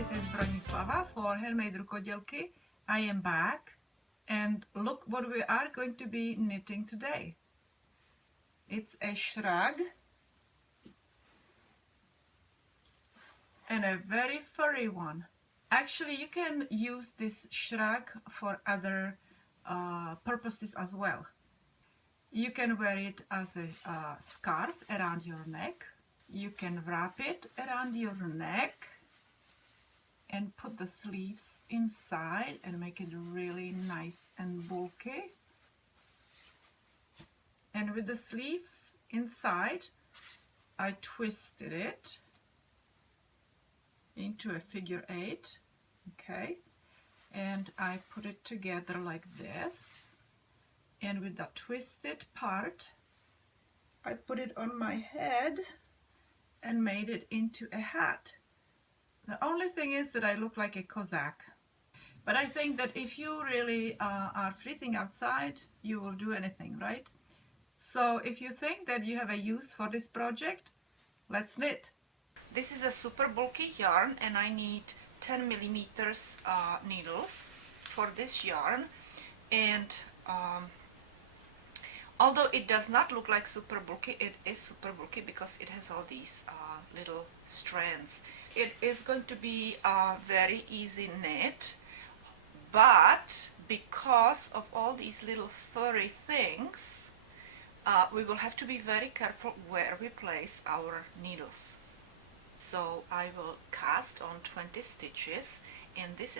this is Bronislava for HandMadeRukodelky. I am back, and look what we are going to be knitting today. It's a shrug and a very furry one. Actually, you can use this shrug for other purposes as well. You can wear it as a scarf around your neck. You can wrap it around your neck and put the sleeves inside and make it really nice and bulky. And with the sleeves inside, I twisted it into a figure 8, okay, and I put it together like this, and with the twisted part I put it on my head and made it into a hat. The only thing is that I look like a Cossack, but I think that if you really are freezing outside, you will do anything, right? So if you think that you have a use for this project, let's knit. This is a super bulky yarn, and I need 10 millimeters needles for this yarn. And although it does not look like super bulky, it is super bulky because it has all these little strands. It is going to be a very easy knit, but because of all these little furry things, we will have to be very careful where we place our needles. So I will cast on 20 stitches, and this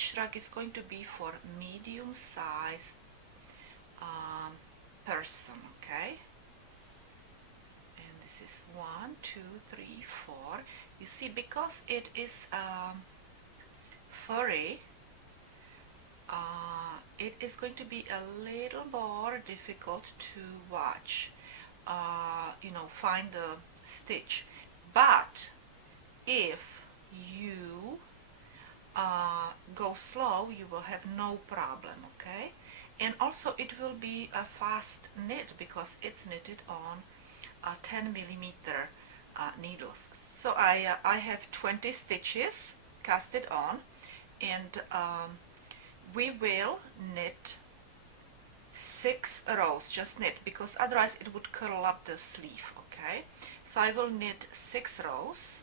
shrug is going to be for medium-sized person, okay? And this is 1, 2, 3, 4. You see, because it is furry, it is going to be a little more difficult to watch, find the stitch. But if you go slow, you will have no problem, okay? And also it will be a fast knit because it's knitted on 10 millimeter needles. So I have 20 stitches casted on, and we will knit 6 rows, just knit, because otherwise it would curl up the sleeve, okay? So I will knit 6 rows,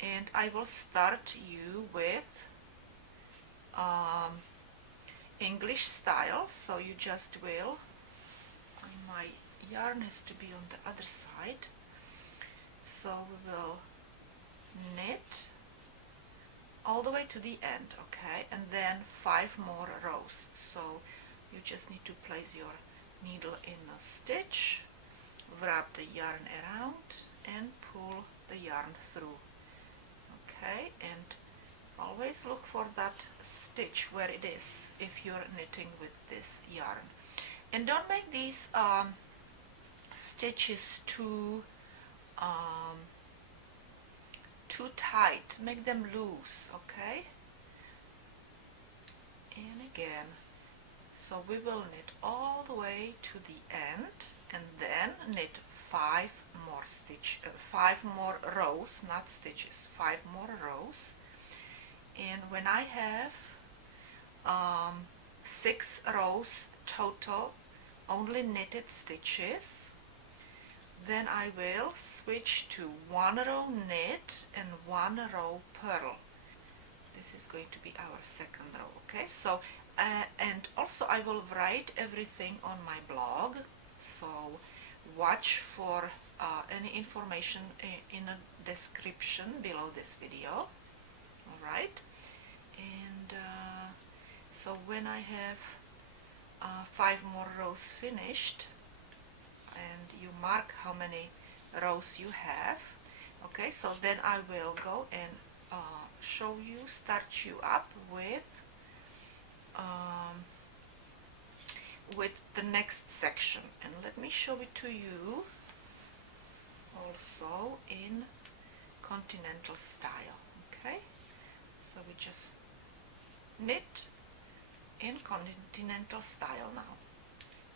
and I will start you with English style. So you just will, my yarn has to be on the other side, so we will knit all the way to the end, okay, and then 5 more rows. So you just need to place your needle in a stitch, wrap the yarn around, and pull the yarn through, okay? And always look for that stitch where it is if you're knitting with this yarn. And don't make these stitches too tight. Make them loose, okay? And again, so we will knit all the way to the end, and then knit 5 more rows, not stitches, 5 more rows. And when I have 6 rows total only knitted stitches, then I will switch to 1 row knit and 1 row purl. This is going to be our second row, okay? So and also I will write everything on my blog, so watch for any information in a description below this video. All right, and so when I have 5 more rows finished, and you mark how many rows you have, okay, so then I will go and start you up with the next section. And let me show it to you also in continental style, okay? So we just knit in continental style now,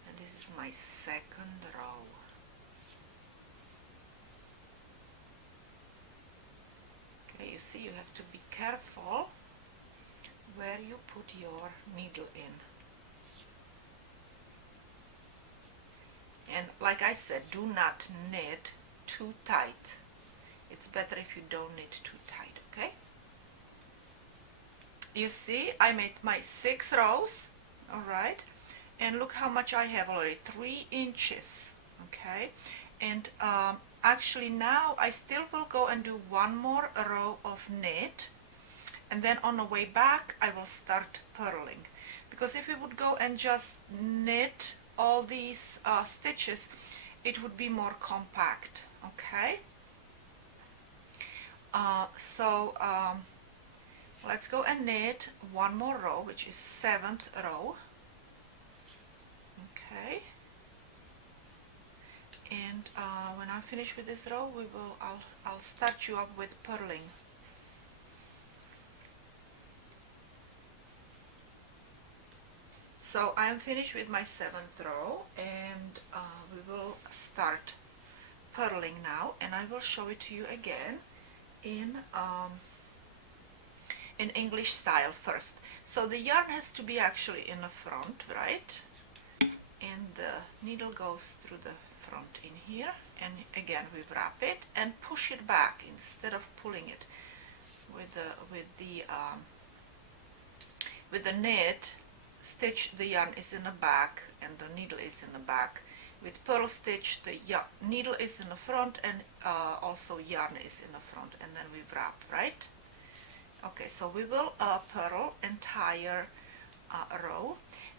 and this is my second row. Okay, you see, you have to be careful where you put your needle in. And like I said, do not knit too tight. It's better if you don't knit too tight, okay? You see, I made my 6 rows, alright? And look how much I have already, 3 inches, okay? And actually now I still will go and do one more row of knit, and then on the way back I will start purling. Because if we would go and just knit all these stitches, it would be more compact, okay? Let's go and knit one more row, which is 7th row. Okay. And when I'm finished with this row, I'll start you up with purling. So I'm finished with my 7th row, and we will start purling now, and I will show it to you again in English style first. So the yarn has to be actually in the front, right? And the needle goes through the front in here, and again we wrap it and push it back instead of pulling it with the knit stitch. The yarn is in the back and the needle is in the back. With purl stitch, the needle is in the front, and also yarn is in the front, and then we wrap, right? Okay, so we will purl entire row.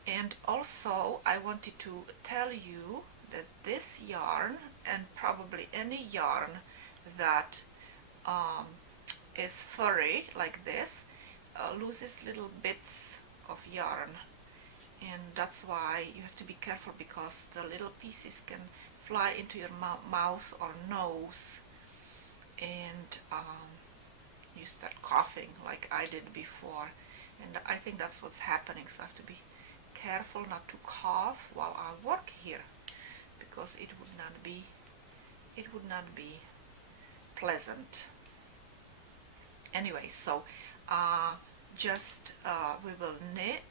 And also I wanted to tell you that this yarn, and probably any yarn that is furry like this, loses little bits of yarn, and that's why you have to be careful, because the little pieces can fly into your mouth or nose, and you start coughing like I did before, and I think that's what's happening. So I have to be careful not to cough while I work here, because it would not be pleasant. Anyway, so we will knit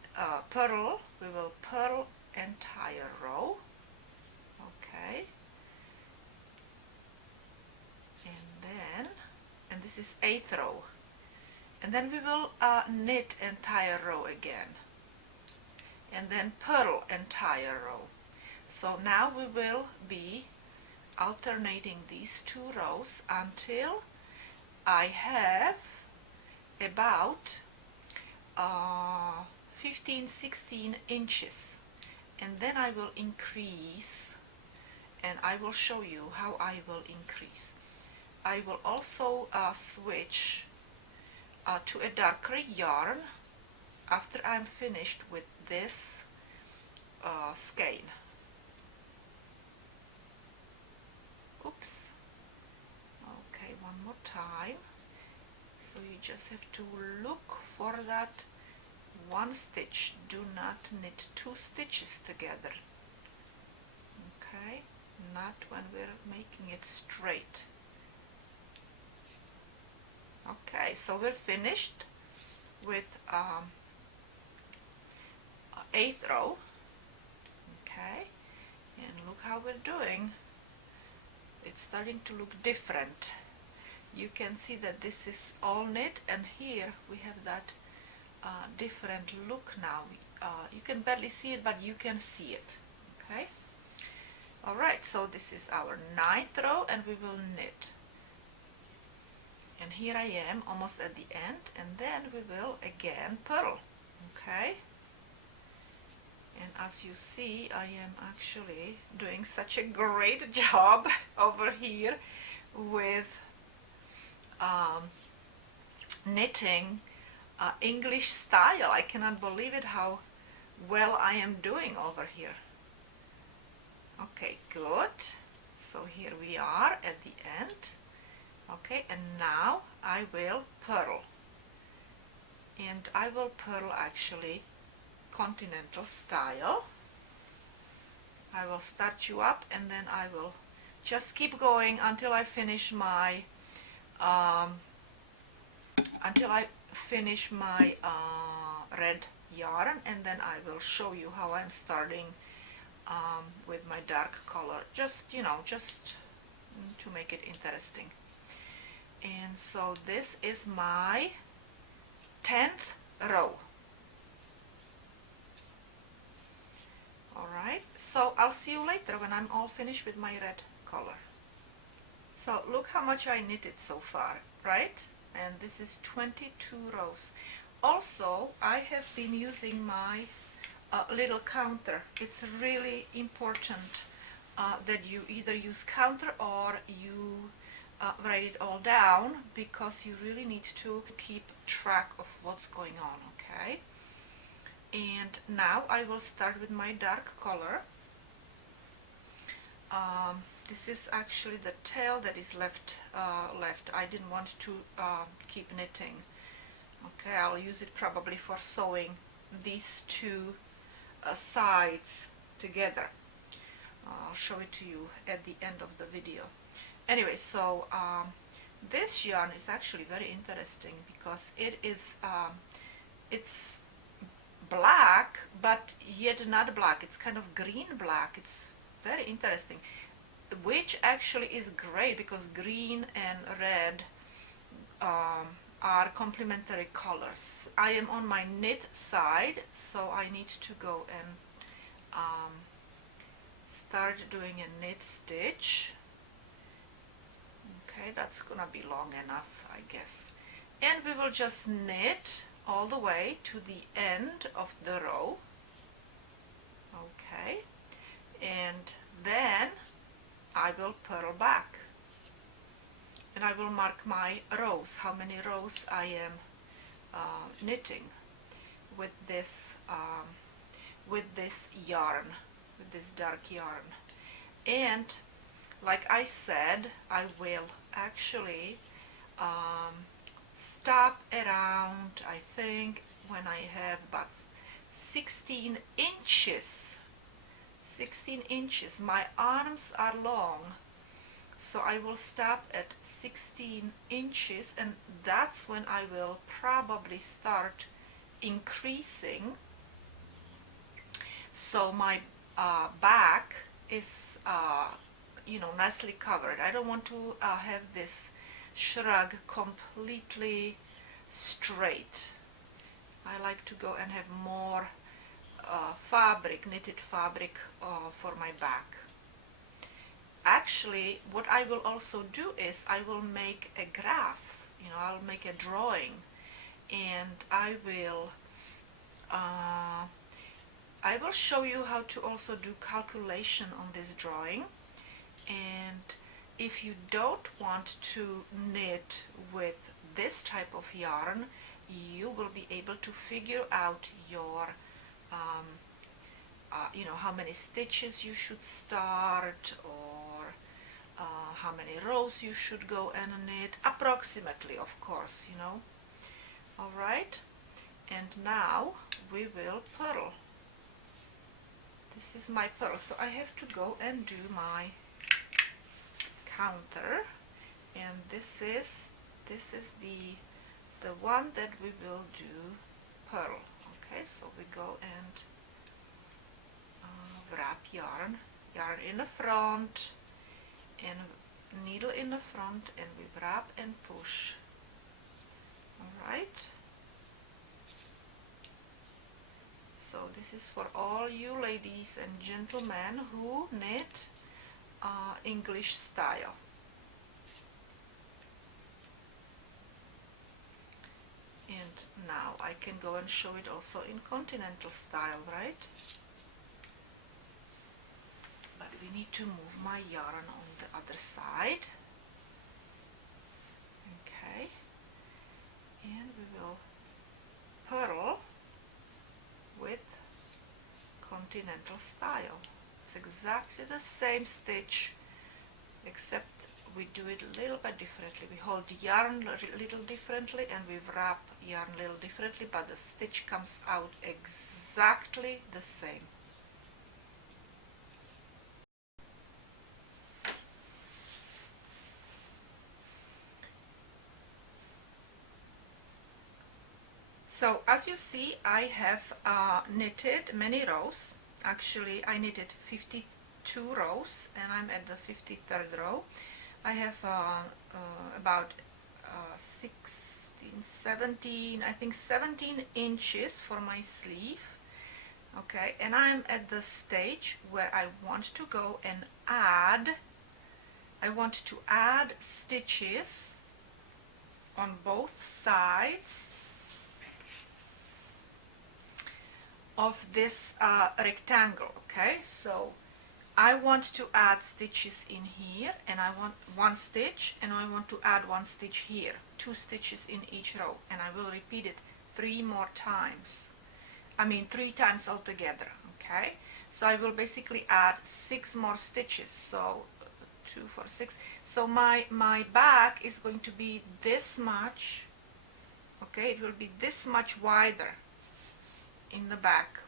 we will purl entire row, okay, and this is 8th row, and then we will knit entire row again, and then purl entire row. So now we will be alternating these 2 rows until I have about 15-16 inches, and then I will increase, and I will show you how I will increase. I will also switch to a darker yarn after I'm finished with this skein. Oops. Okay, one more time. So you just have to look for that one stitch. Do not knit 2 stitches together. Okay, not when we're making it straight. Okay, so we're finished with 8th row. Okay, and look how we're doing. It's starting to look different. You can see that this is all knit, and here we have that different look now. You can barely see it, but you can see it. Okay. Alright, so this is our 9th row, and we will knit. And here I am almost at the end, and then we will again purl. Okay. And as you see, I am actually doing such a great job over here with knitting English style. I cannot believe it how well I am doing over here. Okay, good. So here we are at the end. Okay, and now I will purl. And I will purl actually continental style. I will start you up, and then I will just keep going until I finish my until I finish my red yarn, and then I will show you how I'm starting with my dark color, just just to make it interesting. And so this is my 10th row. Alright, so I'll see you later when I'm all finished with my red color. So look how much I knitted so far, right? And this is 22 rows. Also, I have been using my little counter. It's really important that you either use counter or you write it all down, because you really need to keep track of what's going on, okay? And now I will start with my dark color. This is actually the tail that is left. I didn't want to keep knitting. Okay, I'll use it probably for sewing these two sides together. I'll show it to you at the end of the video. Anyway, so this yarn is actually very interesting because it is it's black, but yet not black. It's kind of green black. It's very interesting, which actually is great because green and red are complementary colors. I am on my knit side, so I need to go and start doing a knit stitch. Okay, that's gonna be long enough, I guess. And we will just knit all the way to the end of the row. Okay, and then I will purl back. And I will mark my rows, how many rows I am knitting with this yarn, with this dark yarn. And like I said, I will actually stop around, I think, when I have about 16 inches. 16 inches. My arms are long, so I will stop at 16 inches, and that's when I will probably start increasing. So my back is nicely covered. I don't want to have this shrug completely straight. I like to go and have more knitted fabric for my back. Actually, what I will also do is I will make a graph, I'll make a drawing, and I will show you how to also do calculation on this drawing. And if you don't want to knit with this type of yarn, you will be able to figure out your how many stitches you should start, or how many rows you should go and knit, approximately, of course, Alright, and now we will purl. This is my purl, so I have to go and do my counter, and this is the one that we will do purl. Okay, so we go and wrap yarn in the front and needle in the front, and we wrap and push. Alright, so this is for all you ladies and gentlemen who knit English style. And now I can go and show it also in continental style, right? But we need to move my yarn on the other side. Okay, and we will purl with continental style. It's exactly the same stitch, except we do it a little bit differently. We hold the yarn a little differently, and we wrap yarn a little differently, but the stitch comes out exactly the same. So as you see, I have knitted many rows. Actually, I knitted 52 rows and I'm at the 53rd row. I have about 16, 17, I think 17 inches for my sleeve. Okay, and I'm at the stage where I want to go and add, stitches on both sides of this rectangle. Okay, so I want to add stitches in here, and I want one stitch, and I want to add one stitch here, 2 stitches in each row, and I will repeat it 3 more times. I mean 3 times altogether. Okay, so I will basically add 6 more stitches, so 2, 4, 6. So my back is going to be this much. Okay, it will be this much wider in the back.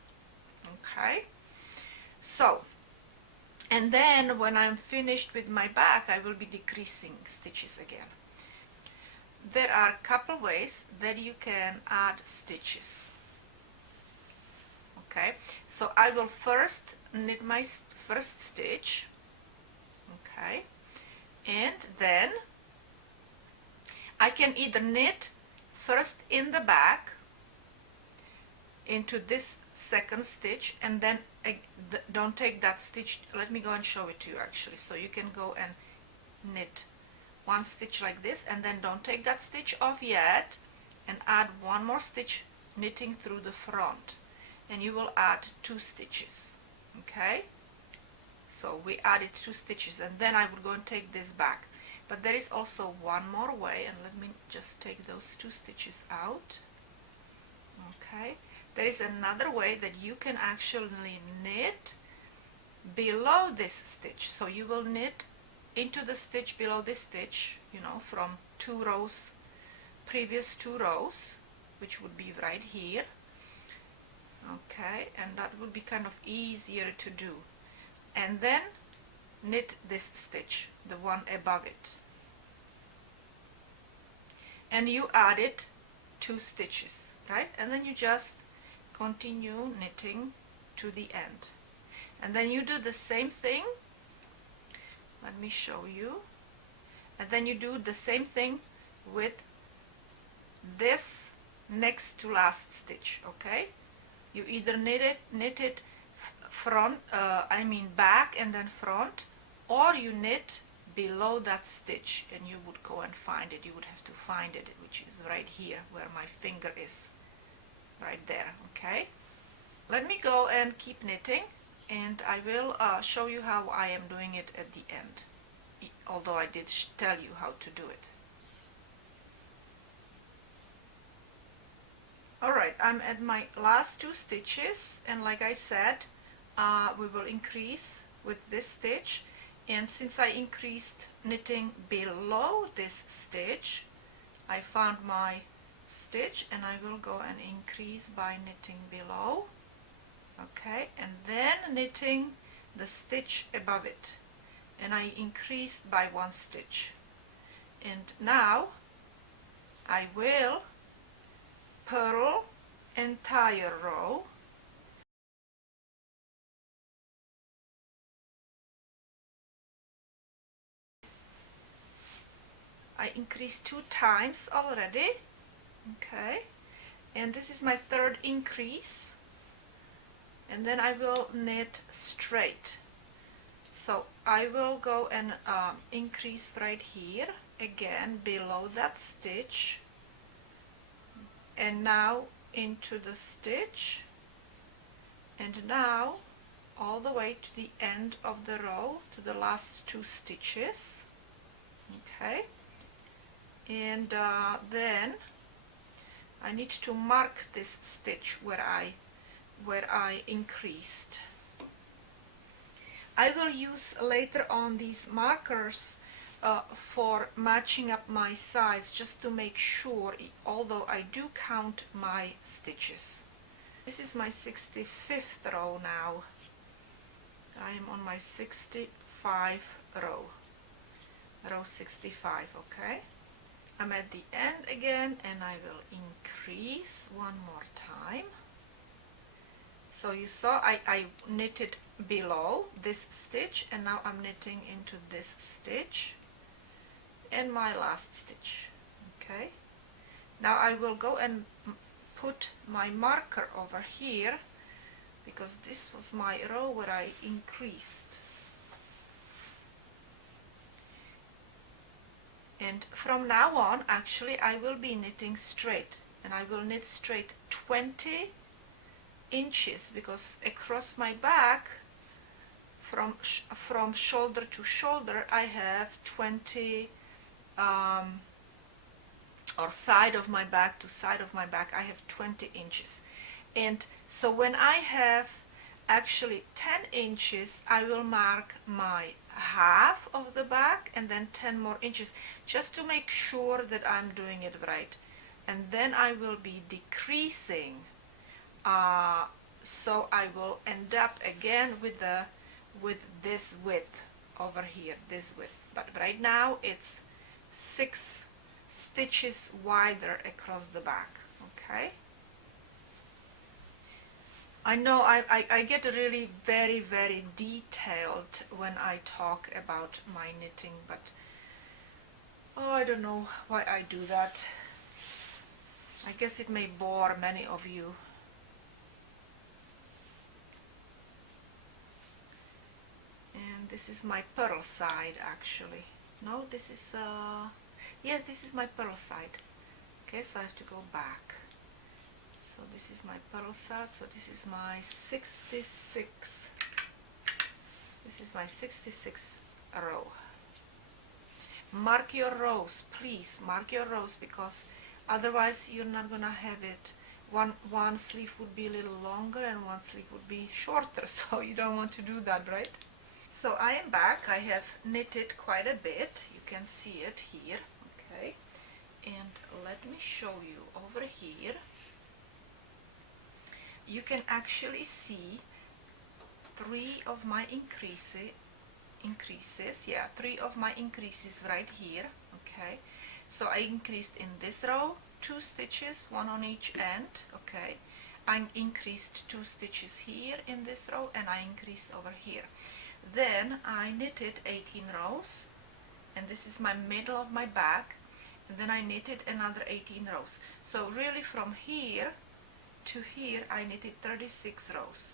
Okay, so, and then when I'm finished with my back, I will be decreasing stitches again. There are a couple ways that you can add stitches. Okay, so I will first knit my first stitch. Okay, and then I can either knit first in the back into this second stitch, and then don't take that stitch. Let me go and show it to you actually. So you can go and knit one stitch like this, and then don't take that stitch off yet, and add one more stitch knitting through the front, and you will add 2 stitches. Okay, so we added 2 stitches, and then I will go and take this back. But there is also one more way, and let me just take those 2 stitches out. Okay, there is another way that you can actually knit below this stitch. So you will knit into the stitch below this stitch, you know, from 2 rows, previous 2 rows, which would be right here. Okay, and that would be kind of easier to do. And then knit this stitch, the one above it, and you added 2 stitches, right? And then you just continue knitting to the end, and then you do the same thing. Let me show you. And then you do the same thing with this next to last stitch. Okay, you either knit it front, back and then front, or you knit below that stitch, and you would go and find it. You would have to find it, which is right here where my finger is, right there. Okay, let me go and keep knitting, and I will show you how I am doing it at the end, although I did tell you how to do it. Alright, I'm at my last 2 stitches, and like I said, we will increase with this stitch, and since I increased knitting below this stitch, I found my stitch, and I will go and increase by knitting below. Okay, and then knitting the stitch above it, and I increased by 1 stitch. And now I will purl entire row, I increased 2 times already. Okay, and this is my 3rd increase, and then I will knit straight. So I will go and increase right here again below that stitch, and now into the stitch, and now all the way to the end of the row, to the last 2 stitches. Okay, and then I need to mark this stitch where I increased. I will use later on these markers for matching up my size, just to make sure, although I do count my stitches. This is my 65th row now. I am on my 65 row, row 65. Okay, I'm at the end again, and I will increase one more time. So you saw I knitted below this stitch, and now I'm knitting into this stitch and my last stitch. Okay, now I will go and put my marker over here, because this was my row where I increased. And from now on, actually, I will be knitting straight, and I will knit straight 20 inches, because across my back, from shoulder to shoulder, I have 20, or side of my back to side of my back, I have 20 inches. And so when I have actually 10 inches, I will mark my half of the back and then 10 more inches, just to make sure that I'm doing it right. And then I will be decreasing, so I will end up again with this width over here, this width. But right now it's 6 stitches wider across the back. Okay, I know I get really very detailed when I talk about my knitting, but oh, I don't know why I do that. I guess it may bore many of you. And this is my purl side, actually. No, this is yes, this is my purl side. Okay, so I have to go back. So this is my purl side, so this is my 66. This is my 66 row. Mark your rows, please, mark your rows, because otherwise you're not gonna have it. One sleeve would be a little longer and one sleeve would be shorter, so you don't want to do that, right? So I am back. I have knitted quite a bit. You can see it here, okay? And let me show you over here. You can actually see 3 of my increases, yeah, 3 of my increases right here, okay? So I increased in this row 2 stitches, 1 on each end, okay? I increased 2 stitches here in this row, and I increased over here. Then I knitted 18 rows, and this is my middle of my back, and then I knitted another 18 rows. So really from here to here I knitted 36 rows.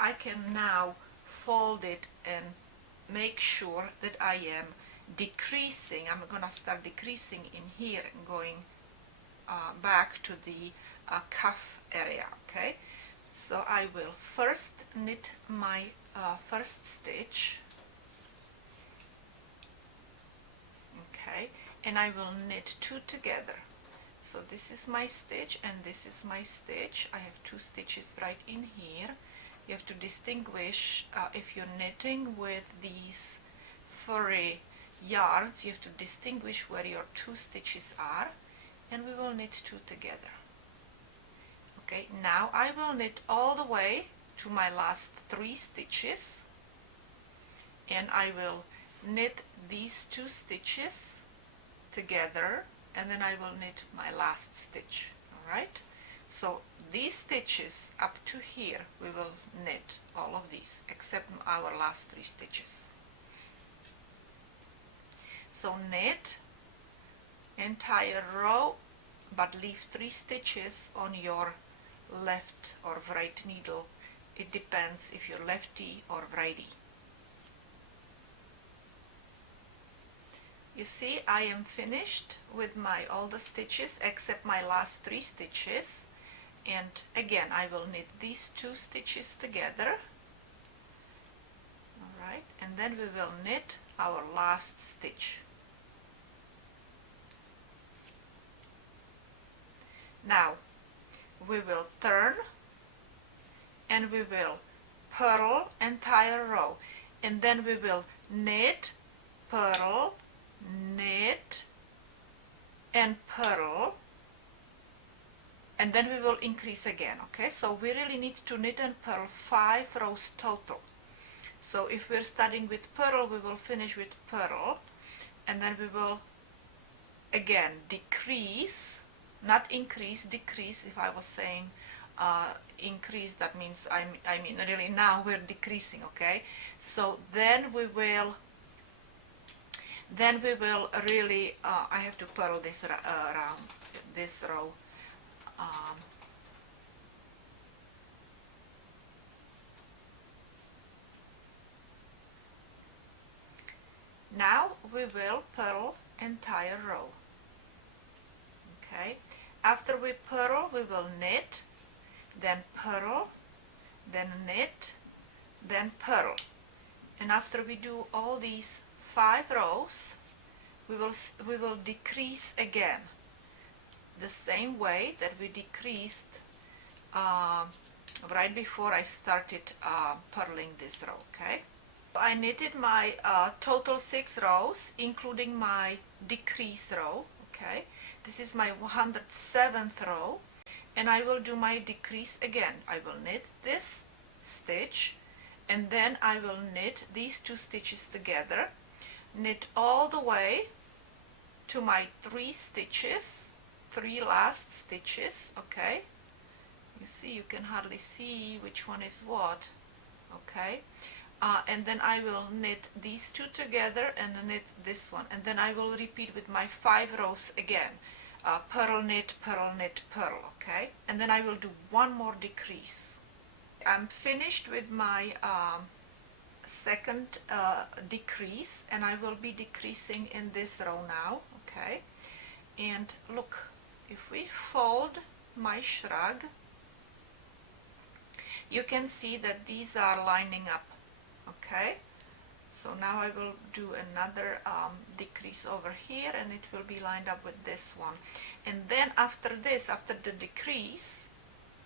I can now fold it and make sure that I am decreasing. I'm gonna start decreasing in here and going back to the cuff area, okay? So I will first knit my first stitch, okay, and I will knit 2 together. So this is my stitch and this is my stitch. I have 2 stitches right in here. You have to distinguish, if you're knitting with these furry yarns, you have to distinguish where your 2 stitches are, and we will knit 2 together. Okay, now I will knit all the way to my last 3 stitches, and I will knit these 2 stitches together, and then I will knit my last stitch. Alright, so these stitches up to here we will knit all of these except our last 3 stitches. So knit entire row, but leave 3 stitches on your left or right needle. It depends if you're lefty or righty. You see, I am finished with all the stitches except my last 3 stitches, and again I will knit these 2 stitches together. Alright, and then we will knit our last stitch. Now we will turn and we will purl entire row, and then we will knit, purl, knit and purl, and then we will increase again. Okay, so we really need to knit and purl 5 rows total. So if we're starting with purl, we will finish with purl, and then we will again decrease, not increase, decrease. If I was saying increase, that means I mean really now we're decreasing, okay? So then we will really I have to purl this around this row. Now we will purl entire row. Okay, after we purl, we will knit, then purl, then knit, then purl. And after we do all these 5 rows, we will decrease again, the same way that we decreased right before I started purling this row. Okay, I knitted my total 6 rows, including my decrease row. Okay, this is my 107th row, and I will do my decrease again. I will knit this stitch, and then I will knit these 2 stitches together, knit all the way to my 3 stitches, 3 last stitches. Okay, you see, you can hardly see which one is what. Okay, and then I will knit these 2 together and knit this one, and then I will repeat with my 5 rows again, purl, knit, purl, knit, purl. Okay, and then I will do one more decrease. I'm finished with my second decrease, and I will be decreasing in this row now. Okay, and look, if we fold my shrug, you can see that these are lining up. Okay, so now I will do another decrease over here, and it will be lined up with this one. And then after this, after the decrease,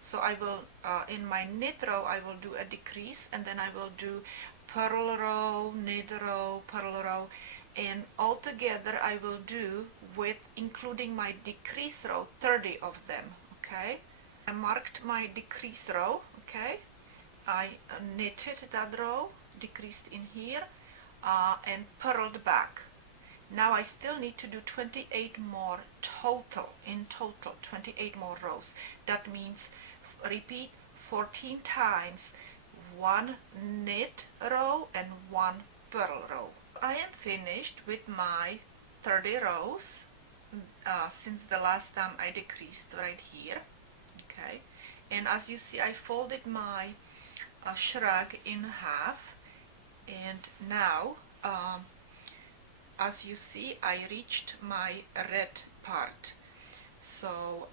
so I will in my knit row I will do a decrease, and then I will do purl row, knit row, purl row, and altogether I will do, with including my decrease row, 30 of them. Okay, I marked my decrease row. Okay, I knitted that row, decreased in here, and purled back. Now I still need to do 28 more total, in total 28 more rows. That means repeat 14 times, 1 knit row and 1 purl row. I am finished with my 30 rows since the last time I decreased right here. Okay, and as you see, I folded my shrug in half, and now as you see, I reached my red part. So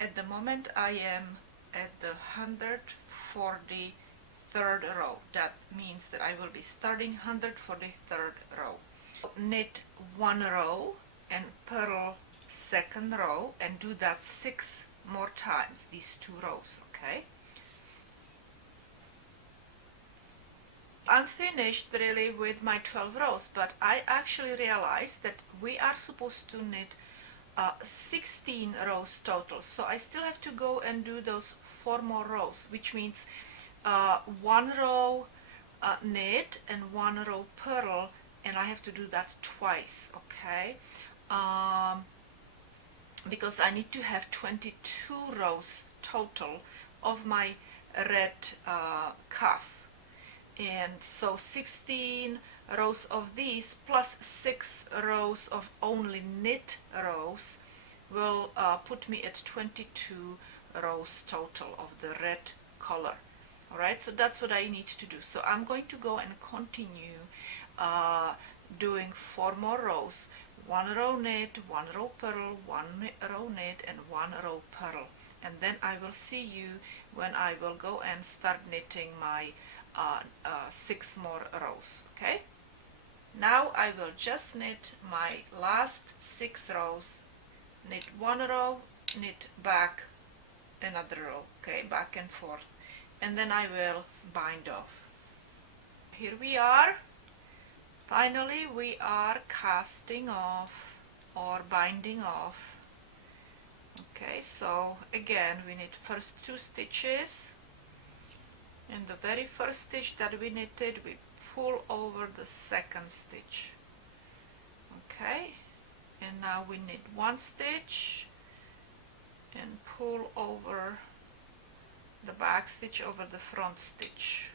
at the moment I am at the 143rd row. That means that I will be starting 143rd row. Knit 1 row and purl 2nd row, and do that 6 more times, these 2 rows. Okay, I'm finished really with my 12 rows, but I actually realized that we are supposed to knit 16 rows total, so I still have to go and do those 4 more rows, which means 1 row knit and 1 row purl, and I have to do that twice. Okay, because I need to have 22 rows total of my red cuff. And so 16 rows of these plus 6 rows of only knit rows will put me at 22 rows total of the red color. Alright, so that's what I need to do. So I'm going to go and continue doing 4 more rows. 1 row knit, 1 row purl, 1 row knit, and 1 row purl. And then I will see you when I will go and start knitting my 6 more rows. Okay, now I will just knit my last 6 rows, knit 1 row, knit back another row. Okay, back and forth, and then I will bind off. Here we are. Finally we are casting off or binding off. Okay, so again we knit first 2 stitches. In the very first stitch that we knitted, we pull over the 2nd stitch. Okay, and and now we knit one stitch and pull over the back stitch over the front stitch,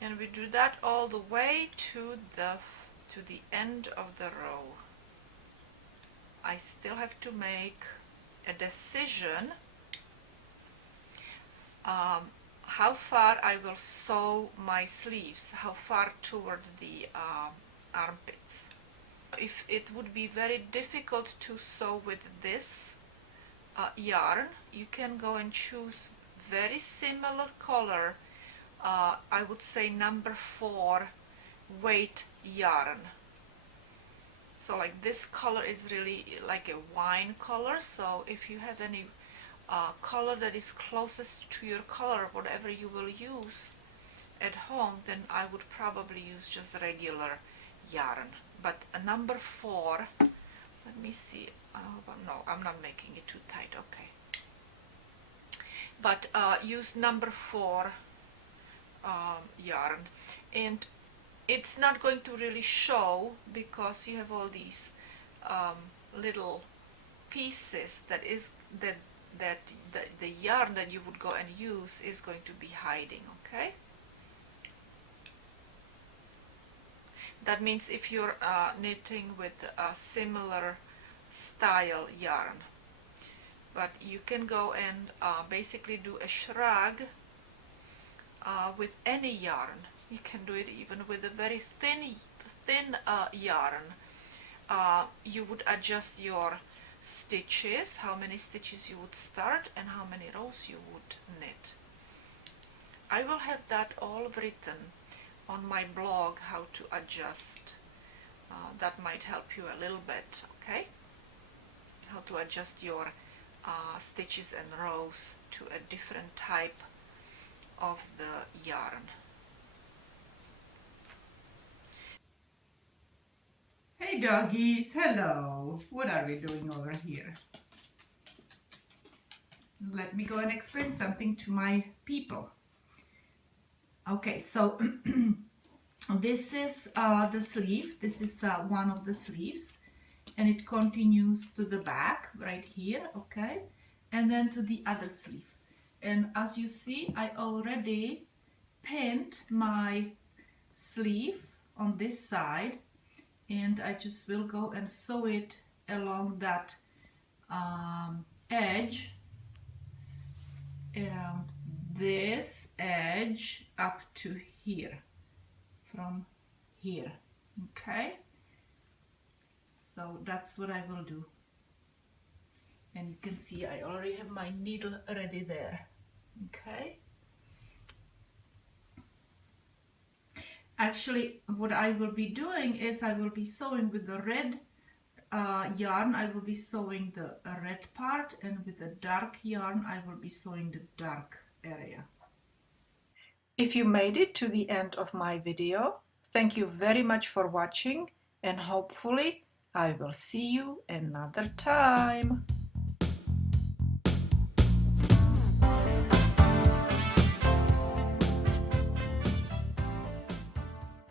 and we do that all the way to the end of the row. I still have to make a decision how far I will sew my sleeves, how far toward the armpits. If it would be very difficult to sew with this yarn, you can go and choose very similar color, I would say number 4 weight yarn. So like this color is really like a wine color, so if you have any color that is closest to your color, whatever you will use at home, then I would probably use just regular yarn. But a number 4, let me see, no, I'm not making it too tight, okay. But use number 4 yarn, and it's not going to really show because you have all these little pieces that the yarn that you would go and use is going to be hiding, okay? That means if you're knitting with a similar style yarn. But you can go and basically do a shrug with any yarn. You can do it even with a very thin yarn. You would adjust your stitches, how many stitches you would start and how many rows you would knit. I will have that all written on my blog, how to adjust. That might help you a little bit, okay? How to adjust your stitches and rows to a different type of the yarn. Hey doggies, hello. What are we doing over here? Let me go and explain something to my people. Okay, so this is the sleeve. This is one of the sleeves, and it continues to the back right here, okay, and then to the other sleeve. And as you see, I already pinned my sleeve on this side, and I just will go and sew it along that edge, around this edge up to here, from here, okay? So that's what I will do. And you can see I already have my needle ready there, okay? Actually, what I will be doing is I will be sewing with the red yarn, I will be sewing the red part, and with the dark yarn, I will be sewing the dark area. If you made it to the end of my video, thank you very much for watching, and hopefully I will see you another time.